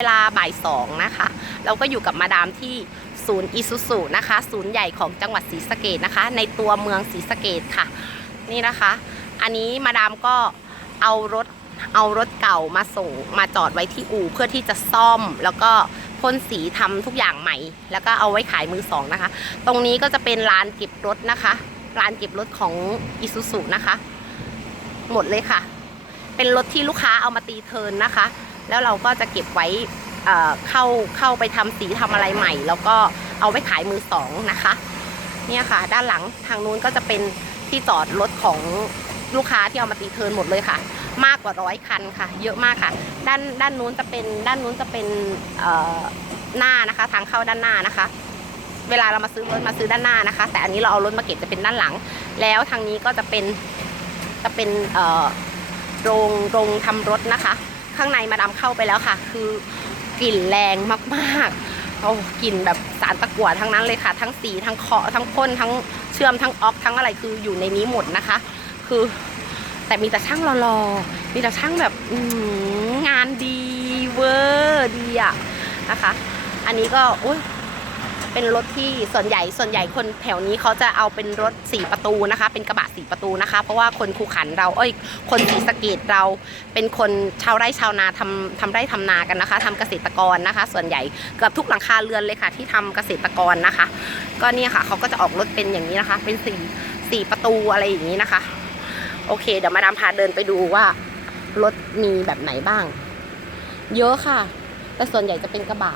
เวลาบ่ายสองนะคะ เราก็อยู่กับมาดามที่ศูนย์อิซุสุนะคะ ศูนย์ใหญ่ของจังหวัดศรีสะเกดนะคะ ในตัวเมืองศรีสะเกดค่ะ นี่นะคะ อันนี้มาดามก็เอารถเอารถเก่ามาส่งมาจอดไว้ที่อู่เพื่อที่จะซ่อมแล้วก็พ่นสีทำทุกอย่างใหม่ แล้วก็เอาไว้ขายมือสองนะคะ ตรงนี้ก็จะเป็นลานเก็บรถนะคะลานเก็บรถของอิซุสุนะคะ หมดเลยค่ะ เป็นรถที่ลูกค้าเอามาตีเทิร์นนะคะ แล้วเราก็จะเก็บไว้เข้าเข้าไปทำสีทำอะไรใหม่ แล้วก็เอาไว้ขายมือสองนะคะ เนี่ยค่ะ ด้านหลังทางนู้นก็จะเป็นที่จอดรถของลูกค้าที่เอามาตีเทินหมดเลยค่ะ มากกว่าร้อยคันค่ะ เยอะมากค่ะ ด้านด้านนู้นจะเป็นด้านนู้นจะเป็นหน้านะคะ ทางเข้าด้านหน้านะคะ เวลาเรามาซื้อรถมาซื้อด้านหน้านะคะ แต่อันนี้เราเอารถมาเก็บจะเป็นด้านหลัง แล้วทางนี้ก็จะเป็นจะเป็นโรงโรงทำรถนะคะ ข้างในมาดามเข้าไปแล้วค่ะ คือกลิ่นแรงมากๆโอ้กลิ่นแบบสารตะกั่วทั้งนั้นเลยค่ะ ทั้งสีทั้งเคาะทั้งพ่นทั้งเชื่อมทั้งออกทั้งอะไรคืออยู่ในนี้หมดนะคะ คือแต่มีแต่ช่างรอๆมีแต่ช่างแบบงานดีเวอร์ดีอะนะคะ อันนี้ก็อุ้ย เป็นรถที่ส่วนใหญ่ส่วนใหญ่คนแถวนี้เขาจะเอาเป็นรถสี่ประตูนะคะ เป็นกระบะสี่ประตูนะคะ เพราะว่าคนคูขันเราเอ้ยคนศรีสะเกดเราเป็นคนชาวไร่ชาวนาทำทำไร่ทำนากันนะคะทำเกษตรกรนะคะ ส่วนใหญ่เกือบทุกหลังคาเรือนเลยค่ะ ที่ทำเกษตรกรนะคะ ก็เนี่ยค่ะเขาก็จะออกรถเป็นอย่างนี้นะคะ เป็นสี่สี่ประตูอะไรอย่างนี้นะคะ โอเค เดี๋ยวมาดามพาเดินไปดูว่ารถมีแบบไหนบ้าง เยอะค่ะ แต่ส่วนใหญ่จะเป็นกระบะ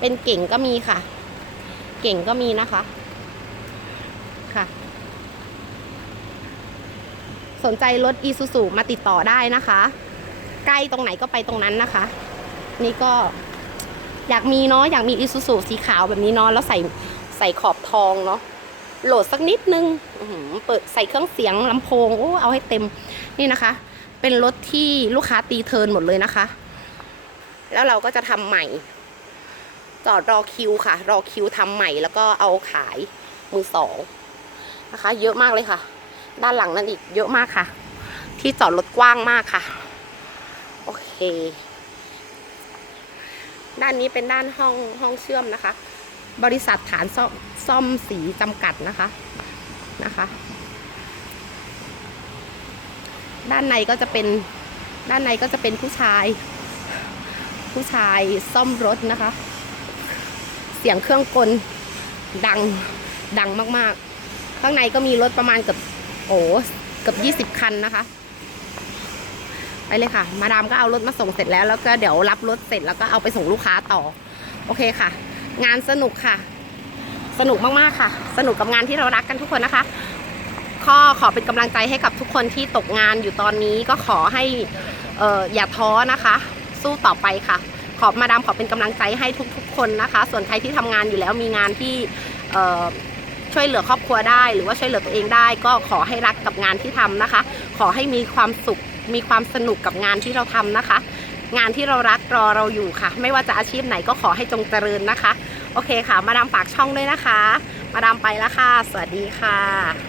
เป็นเก่งก็มีค่ะ เก่งก็มีนะคะ ค่ะ สนใจรถอีซูซูมาติดต่อได้นะคะ ใกล้ตรงไหนก็ไปตรงนั้นนะคะ นี่ก็อยากมีเนาะอยากมีอีซูซูสีขาวแบบนี้เนาะแล้วใส่ใส่ขอบทองเนาะโหลดสักนิดนึงเปิดใส่เครื่องเสียงลำโพงโอ้เอาให้เต็มนี่นะคะ เป็นรถที่ลูกค้าตีเทินหมดเลยนะคะ แล้วเราก็จะทำใหม่ จอดรอคิวค่ะ รอคิวทำใหม่แล้วก็เอาขายมือสองนะคะ เยอะมากเลยค่ะ ด้านหลังนั่นอีกเยอะมากค่ะ ที่จอดรถกว้างมากค่ะ โอเค ด้านนี้เป็นด้านห้องห้องเชื่อมนะคะ บริษัทฐานซ่อมซ่อมสีจำกัดนะคะนะคะ ด้านในก็จะเป็นด้านในก็จะเป็นผู้ชาย ผู้ชายซ่อมรถนะคะ เสียงเครื่องกลดังดังมากๆ ข้างในก็มีรถประมาณเกือบโอ้เกือบยี่สิบคันนะคะ ไปเลยค่ะ มาดามก็เอารถมาส่งเสร็จแล้ว แล้วก็เดี๋ยวรับรถเสร็จแล้วก็เอาไปส่งลูกค้าต่อ โอเคค่ะ งานสนุกค่ะ สนุกมากๆค่ะ สนุกกับงานที่เรารักกันทุกคนนะคะข้อขอเป็นกำลังใจให้กับทุกคนที่ตกงานอยู่ตอนนี้ก็ขอให้อออย่าท้อนะคะ สู้ต่อไปค่ะ ขอมาดามขอเป็นกำลังใจให้ทุกๆ คนนะคะ ส่วนใครที่ทำงานอยู่แล้วมีงานที่ช่วยเหลือครอบครัวได้ หรือว่าช่วยเหลือตัวเองได้ ก็ขอให้รักกับงานที่ทำนะคะ ขอให้มีความสุขมีความสนุกกับงานที่เราทำนะคะ งานที่เรารักรอเราอยู่ค่ะ ไม่ว่าจะอาชีพไหนก็ขอให้จงเจริญนะคะ โอเคค่ะ มาดามฝากช่องด้วยนะคะ มาดามไปแล้วค่ะ สวัสดีค่ะ